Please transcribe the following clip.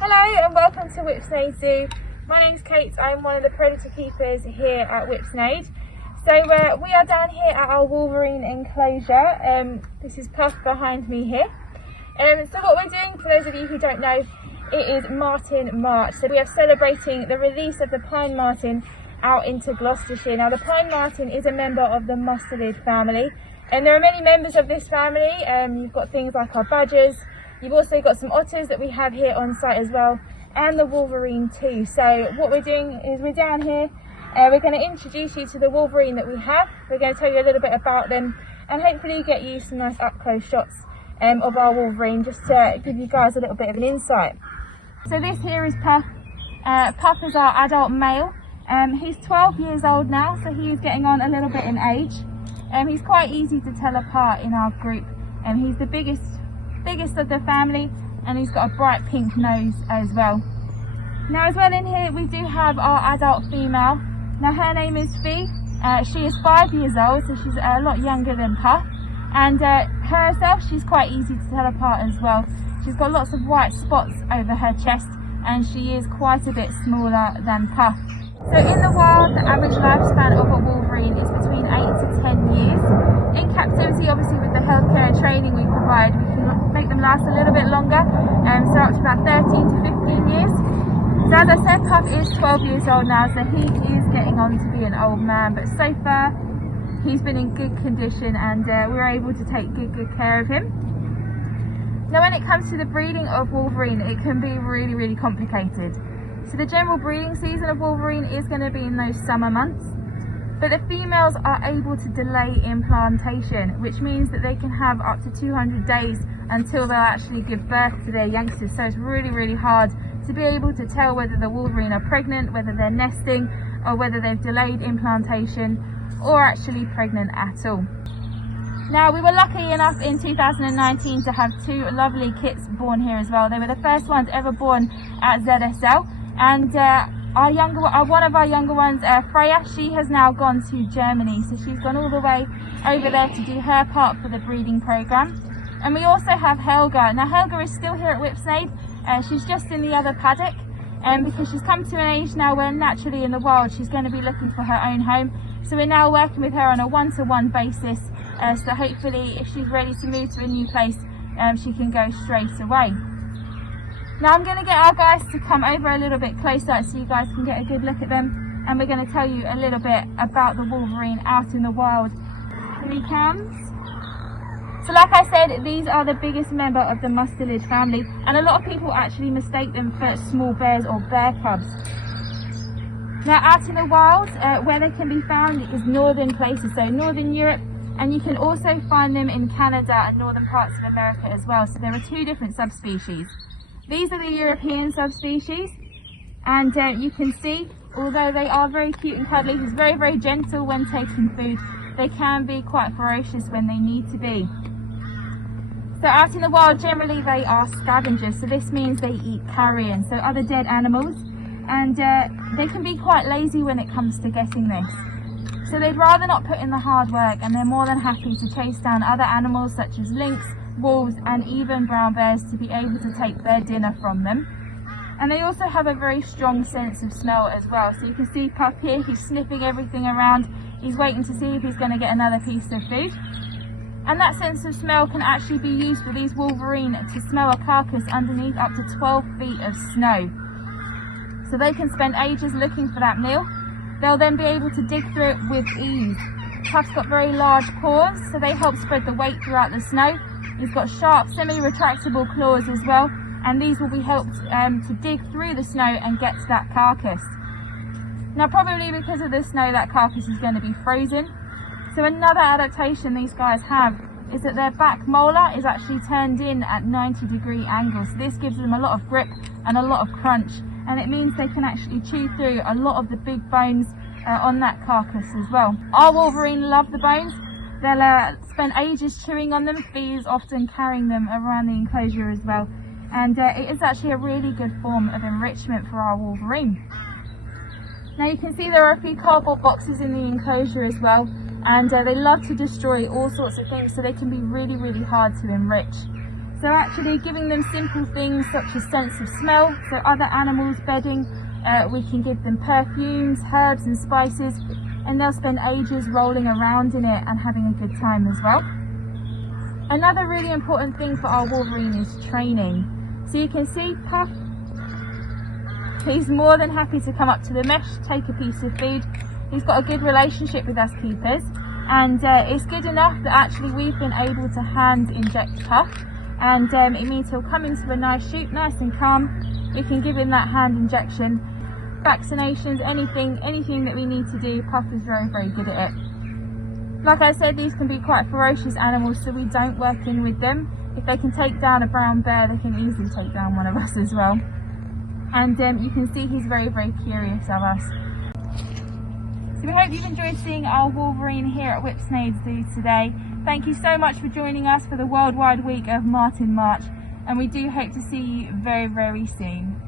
Hello and welcome to Whipsnade Zoo. My name's Kate, I'm one of the predator keepers here at Whipsnade. So we are down here at our wolverine enclosure. This is Puff behind me here. So what we're doing, for those of you who don't know, it is Martin March. So we are celebrating the release of the pine marten out into Gloucestershire. Now the pine marten is a member of the mustelid family, and there are many members of this family. You've got things like our badgers. You've also got some otters that we have here on site as well, and the wolverine too. So what we're doing is we're down here, we're going to introduce you to the wolverine that we have. We're going to tell you a little bit about them and hopefully get you some nice up close shots of our wolverine, just to give you guys a little bit of an insight. So this here is Puff. Puff is our adult male. He's 12 years old now, so he is getting on a little bit in age. He's quite easy to tell apart in our group. He's the biggest of the family, and he's got a bright pink nose as well. Now as well in here we do have our adult female. Now her name is Phi. She is 5 years old, so she's a lot younger than Puff, and herself, she's quite easy to tell apart as well. She's got lots of white spots over her chest, and she is quite a bit smaller than Puff. So in the wild, the average lifespan of a wolverine is between 8 to 10 years. In captivity, obviously with the healthcare and training we provide, we can make them last a little bit longer, so up to about 13 to 15 years. So as I said, Puff is 12 years old now, so he is getting on to be an old man, but so far he's been in good condition, and we're able to take good care of him. Now when it comes to the breeding of wolverine, it can be really complicated. So the general breeding season of wolverine is going to be in those summer months, but the females are able to delay implantation, which means that they can have up to 200 days until they'll actually give birth to their youngsters. So it's really hard to be able to tell whether the wolverine are pregnant, whether they're nesting, or whether they've delayed implantation or actually pregnant at all. Now we were lucky enough in 2019 to have two lovely kits born here as well. They were the first ones ever born at ZSL. And one of our younger ones, Freya, she has now gone to Germany, so she's gone all the way over there to do her part for the breeding program. And we also have Helga. Now Helga is still here at Whipsnade. She's just in the other paddock, because she's come to an age now where naturally in the wild she's going to be looking for her own home. So we're now working with her on a one-to-one basis, so hopefully if she's ready to move to a new place, she can go straight away. Now I'm going to get our guys to come over a little bit closer so you guys can get a good look at them, and we're going to tell you a little bit about the wolverine out in the wild. Here he comes. So like I said, these are the biggest member of the mustelid family, and a lot of people actually mistake them for small bears or bear cubs. Now out in the wild, where they can be found is northern places, so northern Europe, and you can also find them in Canada and northern parts of America as well. So there are two different subspecies. These are the European subspecies, and you can see, although they are very cute and cuddly, he's very gentle when taking food. They can be quite ferocious when they need to be. So out in the wild, generally they are scavengers, so this means they eat carrion, so other dead animals, and they can be quite lazy when it comes to getting this. So they'd rather not put in the hard work, and they're more than happy to chase down other animals such as lynx, wolves, and even brown bears to be able to take their dinner from them. And they also have a very strong sense of smell as well. So you can see Puff here, he's sniffing everything around. He's waiting to see if he's going to get another piece of food. And that sense of smell can actually be used for these wolverine to smell a carcass underneath up to 12 feet of snow. So they can spend ages looking for that meal. They'll then be able to dig through it with ease. Puff's got very large paws, so they help spread the weight throughout the snow. He's got sharp, semi-retractable claws as well, and these will be helped to dig through the snow and get to that carcass. Now probably because of the snow, that carcass is going to be frozen. So another adaptation these guys have is that their back molar is actually turned in at 90-degree angles. So this gives them a lot of grip and a lot of crunch, and it means they can actually chew through a lot of the big bones on that carcass as well. Our wolverine love the bones. They'll spend ages chewing on them. Phi is often carrying them around the enclosure as well, and it is actually a really good form of enrichment for our wolverine. Now you can see there are a few cardboard boxes in the enclosure as well, and they love to destroy all sorts of things, so they can be really hard to enrich. So actually giving them simple things such as sense of smell, so other animals bedding, we can give them perfumes, herbs and spices, and they'll spend ages rolling around in it and having a good time as well. Another really important thing for our wolverine is training. So you can see Puff, he's more than happy to come up to the mesh, take a piece of food. He's got a good relationship with us keepers, and it's good enough that actually we've been able to hand inject Puff, and it means he'll come into a nice chute, nice and calm. We can give him that hand injection. Vaccinations, anything that we need to do, Puff is very, very good at it. Like I said, these can be quite ferocious animals, so we don't work in with them. If they can take down a brown bear, they can easily take down one of us as well. And you can see he's very, very curious of us. So we hope you've enjoyed seeing our wolverine here at Whipsnade Zoo today. Thank you so much for joining us for the Worldwide Week of Martin March, and we do hope to see you very, very soon.